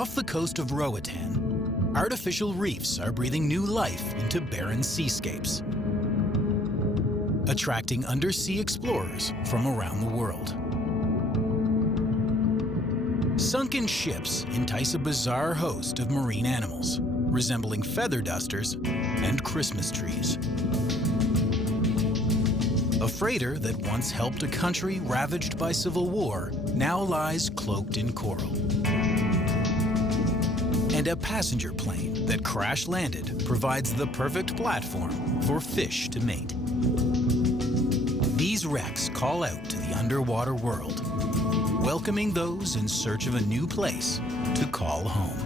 Off the coast of Roatan, artificial reefs are breathing new life into barren seascapes, attracting undersea explorers from around the world. Sunken ships entice a bizarre host of marine animals, resembling feather dusters and Christmas trees. A freighter that once helped a country ravaged by civil war now lies cloaked in coral. And a passenger plane that crash-landed provides the perfect platform for fish to mate. These wrecks call out to the underwater world, welcoming those in search of a new place to call home.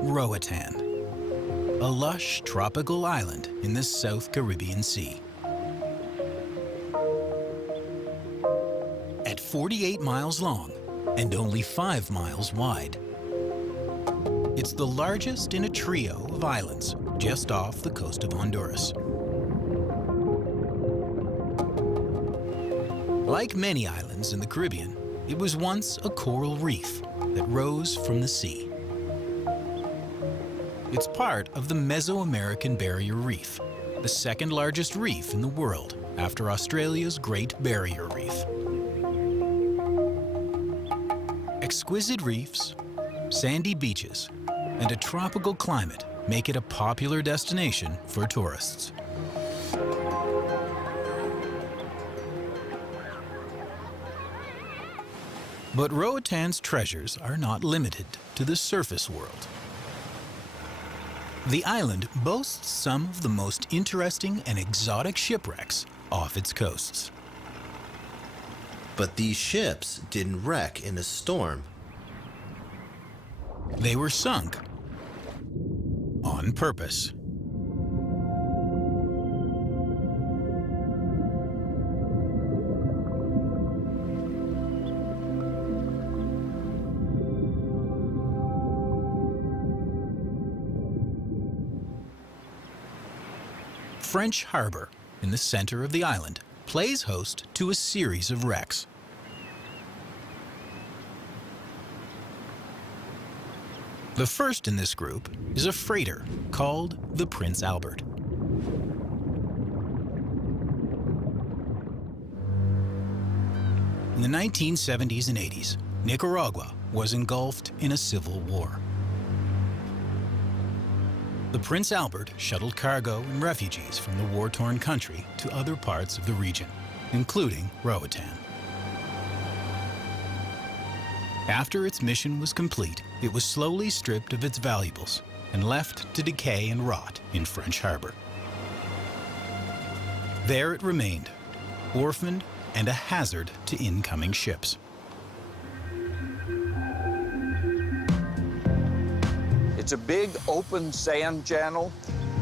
Roatan, a lush tropical island in the South Caribbean Sea. At 48 miles long and only 5 miles wide, it's the largest in a trio of islands just off the coast of Honduras. Like many islands in the Caribbean, it was once a coral reef that rose from the sea. It's part of the Mesoamerican Barrier Reef, the second largest reef in the world after Australia's Great Barrier Reef. Exquisite reefs, sandy beaches, and a tropical climate make it a popular destination for tourists. But Roatan's treasures are not limited to the surface world. The island boasts some of the most interesting and exotic shipwrecks off its coasts. But these ships didn't wreck in a storm. They were sunk on purpose. French Harbor, in the center of the island, plays host to a series of wrecks. The first in this group is a freighter called the Prince Albert. In the 1970s and 80s, Nicaragua was engulfed in a civil war. The Prince Albert shuttled cargo and refugees from the war-torn country to other parts of the region, including Roatan. After its mission was complete, it was slowly stripped of its valuables and left to decay and rot in French Harbor. There it remained, orphaned and a hazard to incoming ships. It's a big open sand channel,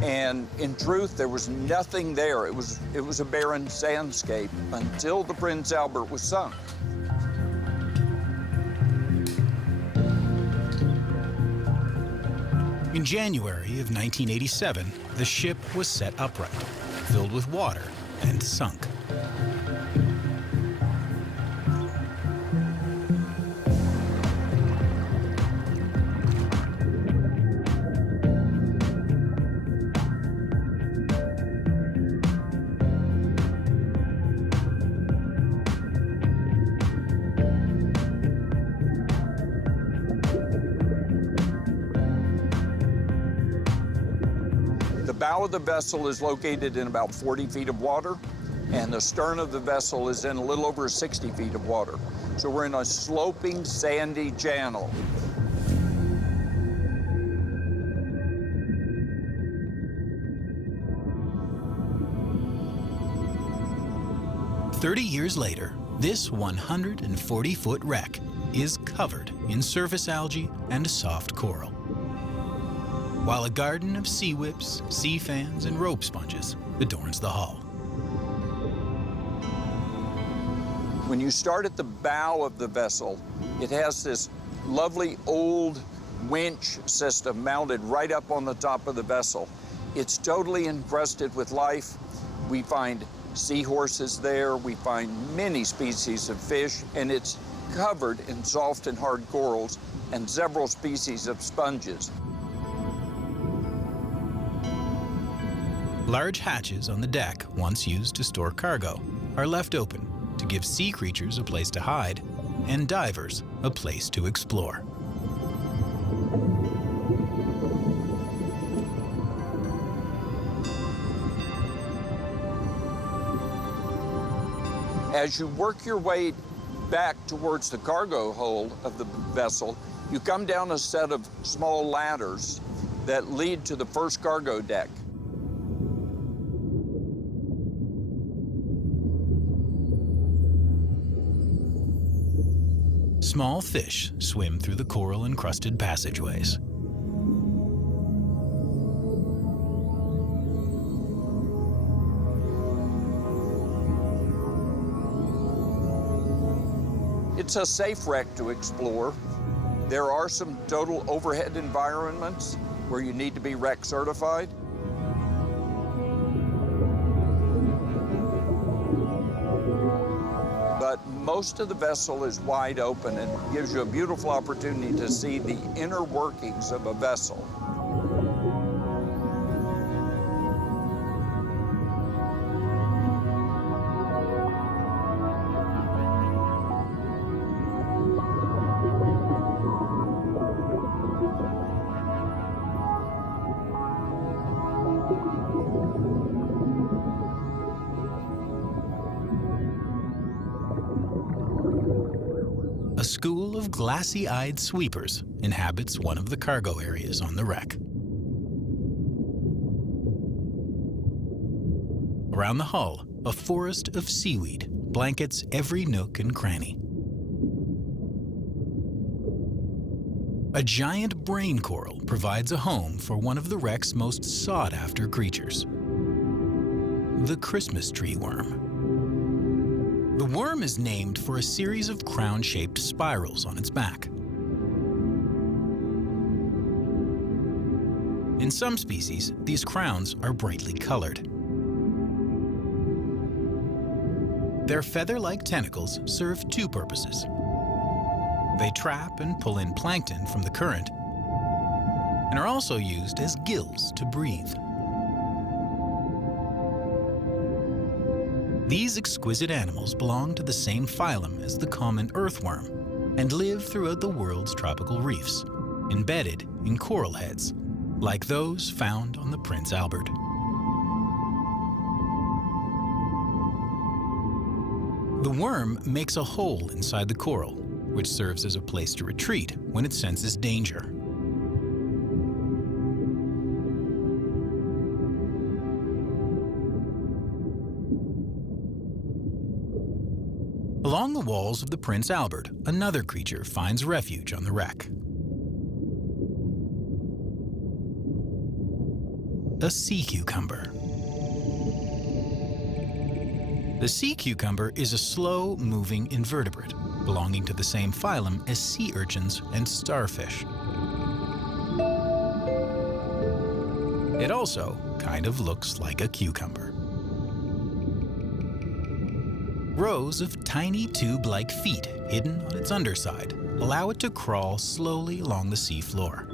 and in truth, there was nothing there. It was a barren sandscape until the Prince Albert was sunk. In January of 1987, the ship was set upright, filled with water, and sunk. The bow of the vessel is located in about 40 feet of water, and the stern of the vessel is in a little over 60 feet of water. So we're in a sloping, sandy channel. "30 years later, this 140-foot wreck is covered in surface algae and soft coral, while a garden of sea whips, sea fans, and rope sponges adorns the hull. When you start at the bow of the vessel, it has this lovely old winch system mounted right up on the top of the vessel. It's totally encrusted with life. We find seahorses there, we find many species of fish, and it's covered in soft and hard corals and several species of sponges. Large hatches on the deck, once used to store cargo, are left open to give sea creatures a place to hide and divers a place to explore. As you work your way back towards the cargo hold of the vessel, you come down a set of small ladders that lead to the first cargo deck. Small fish swim through the coral-encrusted passageways. It's a safe wreck to explore. There are some total overhead environments where you need to be wreck certified. But most of the vessel is wide open and gives you a beautiful opportunity to see the inner workings of a vessel. A school of glassy-eyed sweepers inhabits one of the cargo areas on the wreck. Around the hull, a forest of seaweed blankets every nook and cranny. A giant brain coral provides a home for one of the wreck's most sought-after creatures, the Christmas tree worm. The worm is named for a series of crown-shaped spirals on its back. In some species, these crowns are brightly colored. Their feather-like tentacles serve two purposes. They trap and pull in plankton from the current and are also used as gills to breathe. These exquisite animals belong to the same phylum as the common earthworm and live throughout the world's tropical reefs, embedded in coral heads, like those found on the Prince Albert. The worm makes a hole inside the coral, which serves as a place to retreat when it senses danger. Along the walls of the Prince Albert, another creature finds refuge on the wreck. A sea cucumber. The sea cucumber is a slow-moving invertebrate belonging to the same phylum as sea urchins and starfish. It also kind of looks like a cucumber. Rows of tiny tube-like feet hidden on its underside allow it to crawl slowly along the sea floor.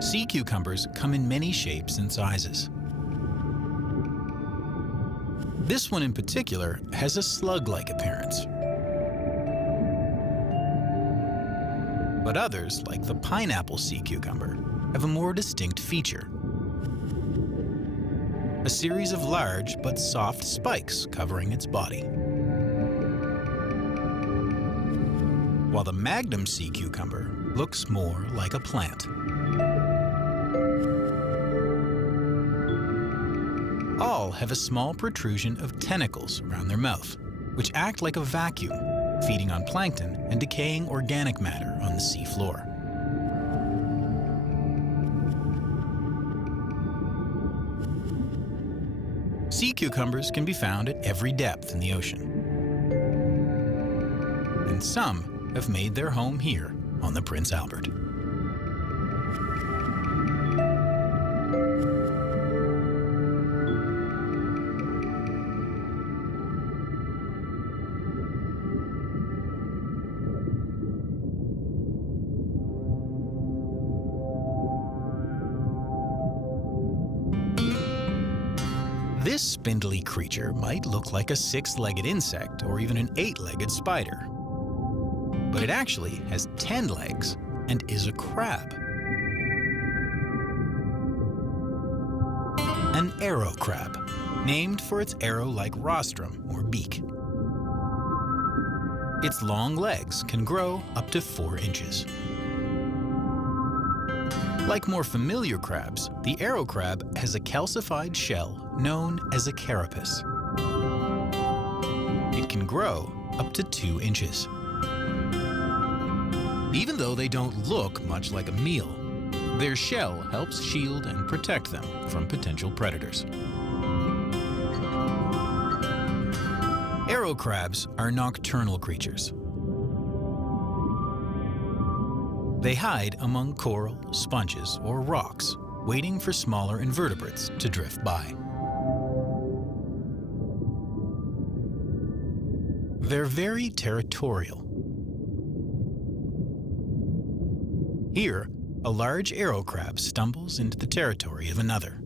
Sea cucumbers come in many shapes and sizes. This one in particular has a slug-like appearance. But others, like the pineapple sea cucumber, have a more distinct feature: a series of large but soft spikes covering its body. While the magnum sea cucumber looks more like a plant. All have a small protrusion of tentacles around their mouth, which act like a vacuum, feeding on plankton and decaying organic matter on the sea floor. Sea cucumbers can be found at every depth in the ocean, and some have made their home here on the Prince Albert. This spindly creature might look like a six-legged insect or even an eight-legged spider. But it actually has 10 legs and is a crab. An arrow crab, named for its arrow-like rostrum or beak. Its long legs can grow up to 4 inches. Like more familiar crabs, the arrow crab has a calcified shell known as a carapace. It can grow up to 2 inches. Even though they don't look much like a meal, their shell helps shield and protect them from potential predators. Arrow crabs are nocturnal creatures. They hide among coral, sponges, or rocks, waiting for smaller invertebrates to drift by. They're very territorial. Here, a large arrow crab stumbles into the territory of another.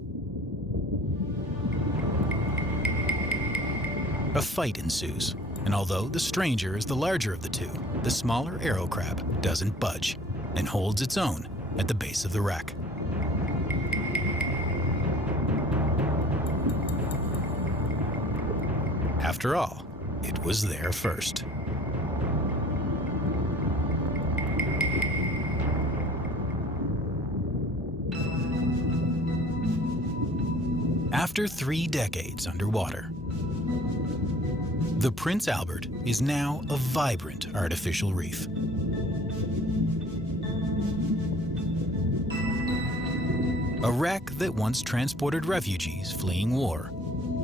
A fight ensues, and although the stranger is the larger of the two, the smaller arrow crab doesn't budge and holds its own at the base of the wreck. After all, it was there first. After 3 decades underwater, the Prince Albert is now a vibrant artificial reef. A wreck that once transported refugees fleeing war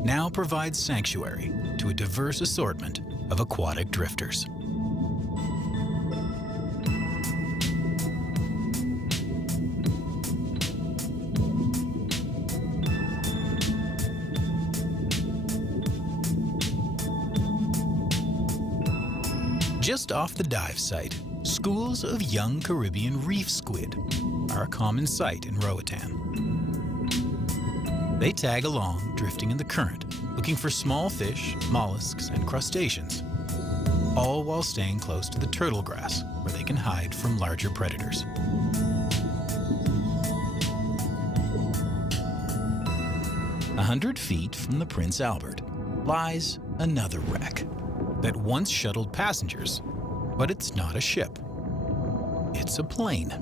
now provides sanctuary to a diverse assortment of aquatic drifters. Just off the dive site, schools of young Caribbean reef squid are a common sight in Roatan. They tag along, drifting in the current, looking for small fish, mollusks, and crustaceans, all while staying close to the turtle grass where they can hide from larger predators. A 100 feet from the Prince Albert lies another wreck that once shuttled passengers, but it's not a ship. It's a plane.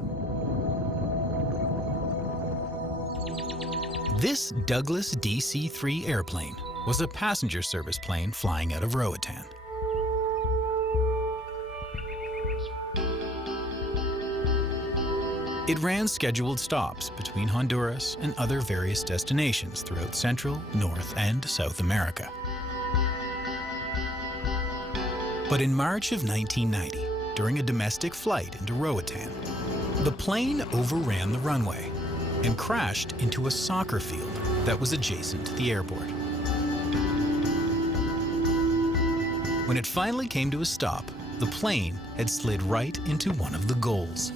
This Douglas DC-3 airplane was a passenger service plane flying out of Roatan. It ran scheduled stops between Honduras and other various destinations throughout Central, North, and South America. But in March of 1990, during a domestic flight into Roatan, the plane overran the runway and crashed into a soccer field that was adjacent to the airport. When it finally came to a stop, the plane had slid right into one of the goals.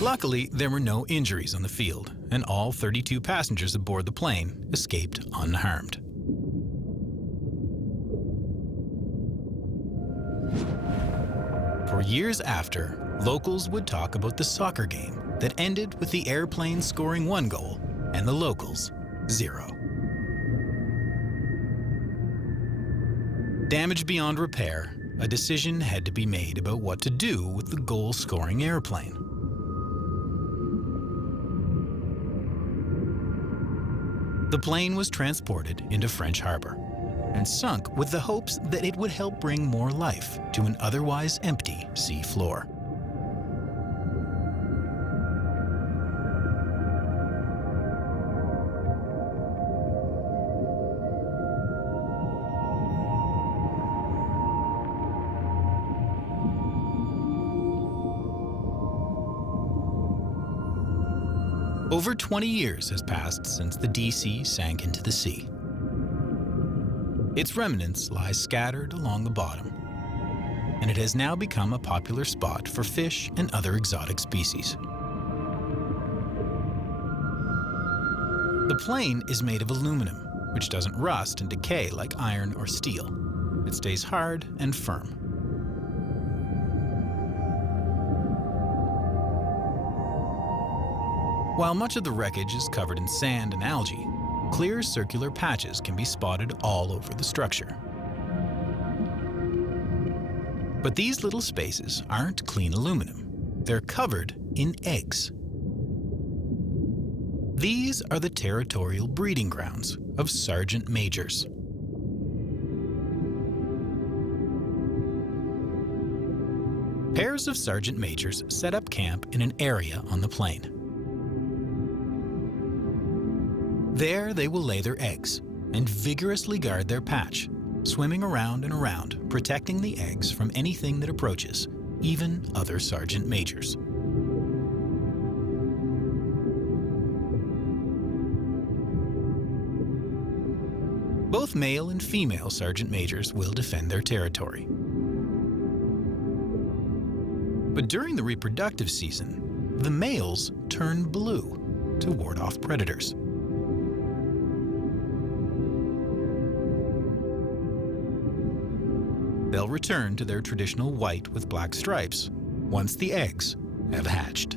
Luckily, there were no injuries on the field, and all 32 passengers aboard the plane escaped unharmed. For years after, locals would talk about the soccer game that ended with the airplane scoring 1 goal and the locals 0. Damaged beyond repair, a decision had to be made about what to do with the goal-scoring airplane. The plane was transported into French Harbor and sunk with the hopes that it would help bring more life to an otherwise empty sea floor. Over 20 years has passed since the DC sank into the sea. Its remnants lie scattered along the bottom, and it has now become a popular spot for fish and other exotic species. The plane is made of aluminum, which doesn't rust and decay like iron or steel. It stays hard and firm. While much of the wreckage is covered in sand and algae, clear circular patches can be spotted all over the structure. But these little spaces aren't clean aluminum. They're covered in eggs. These are the territorial breeding grounds of sergeant majors. Pairs of sergeant majors set up camp in an area on the plain. There they will lay their eggs and vigorously guard their patch, swimming around and around, protecting the eggs from anything that approaches, even other sergeant majors. Both male and female sergeant majors will defend their territory. But during the reproductive season, the males turn blue to ward off predators. They'll return to their traditional white with black stripes once the eggs have hatched.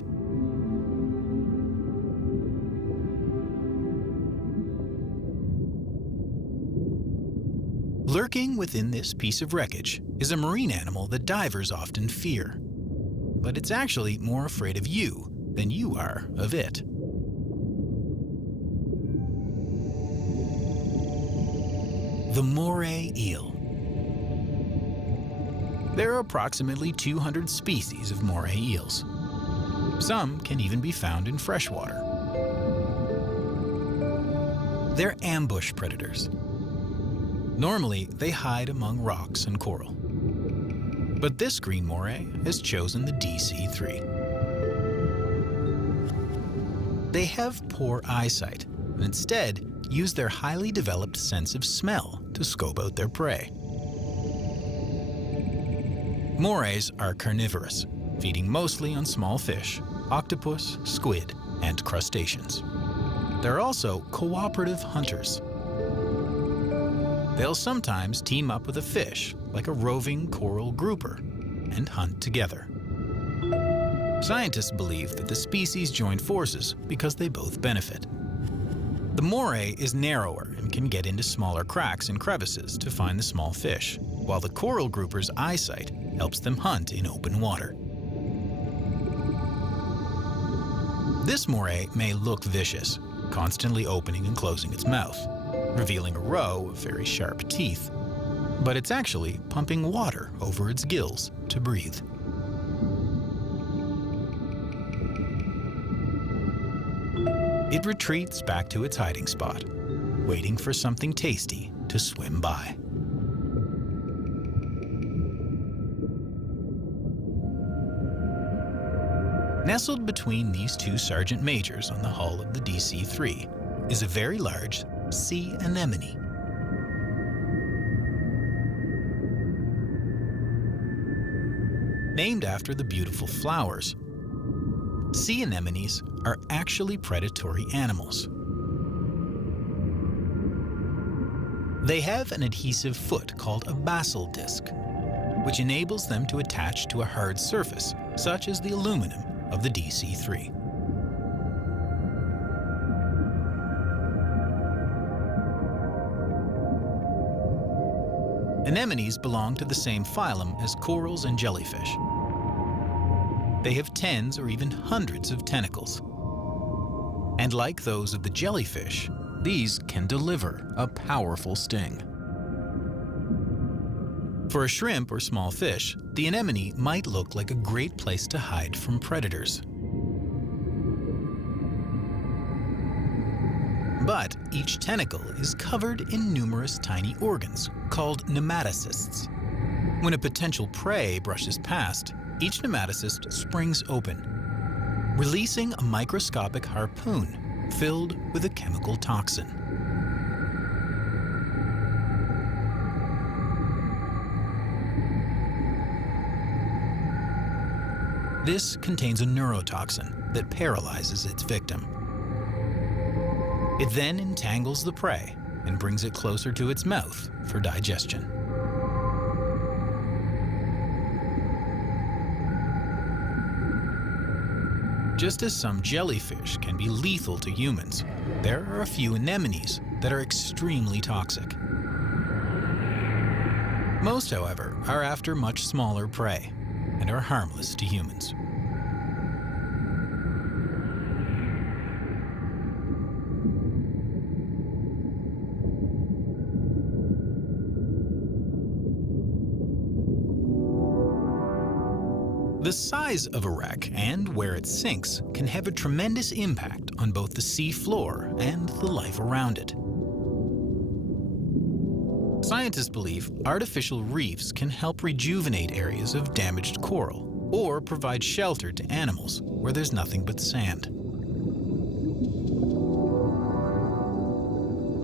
Lurking within this piece of wreckage is a marine animal that divers often fear. But it's actually more afraid of you than you are of it. The moray eel. There are approximately 200 species of moray eels. Some can even be found in freshwater. They're ambush predators. Normally, they hide among rocks and coral. But this green moray has chosen the DC-3. They have poor eyesight and instead use their highly developed sense of smell to scope out their prey. Morays are carnivorous, feeding mostly on small fish, octopus, squid, and crustaceans. They're also cooperative hunters. They'll sometimes team up with a fish, like a roving coral grouper, and hunt together. Scientists believe that the species join forces because they both benefit. The moray is narrower and can get into smaller cracks and crevices to find the small fish, while the coral grouper's eyesight helps them hunt in open water. This moray may look vicious, constantly opening and closing its mouth, revealing a row of very sharp teeth, but it's actually pumping water over its gills to breathe. It retreats back to its hiding spot, waiting for something tasty to swim by. Nestled between these two sergeant majors on the hull of the DC-3 is a very large sea anemone. Named after the beautiful flowers, sea anemones are actually predatory animals. They have an adhesive foot called a basal disc, which enables them to attach to a hard surface, such as the aluminum of the DC-3. Anemones belong to the same phylum as corals and jellyfish. They have tens or even hundreds of tentacles. And like those of the jellyfish, these can deliver a powerful sting. For a shrimp or small fish, the anemone might look like a great place to hide from predators. But each tentacle is covered in numerous tiny organs called nematocysts. When a potential prey brushes past, each nematocyst springs open. releasing a microscopic harpoon filled with a chemical toxin. This contains a neurotoxin that paralyzes its victim. It then entangles the prey and brings it closer to its mouth for digestion. Just as some jellyfish can be lethal to humans, there are a few anemones that are extremely toxic. Most, however, are after much smaller prey and are harmless to humans. The size of a wreck and where it sinks can have a tremendous impact on both the sea floor and the life around it. Scientists believe artificial reefs can help rejuvenate areas of damaged coral or provide shelter to animals where there's nothing but sand.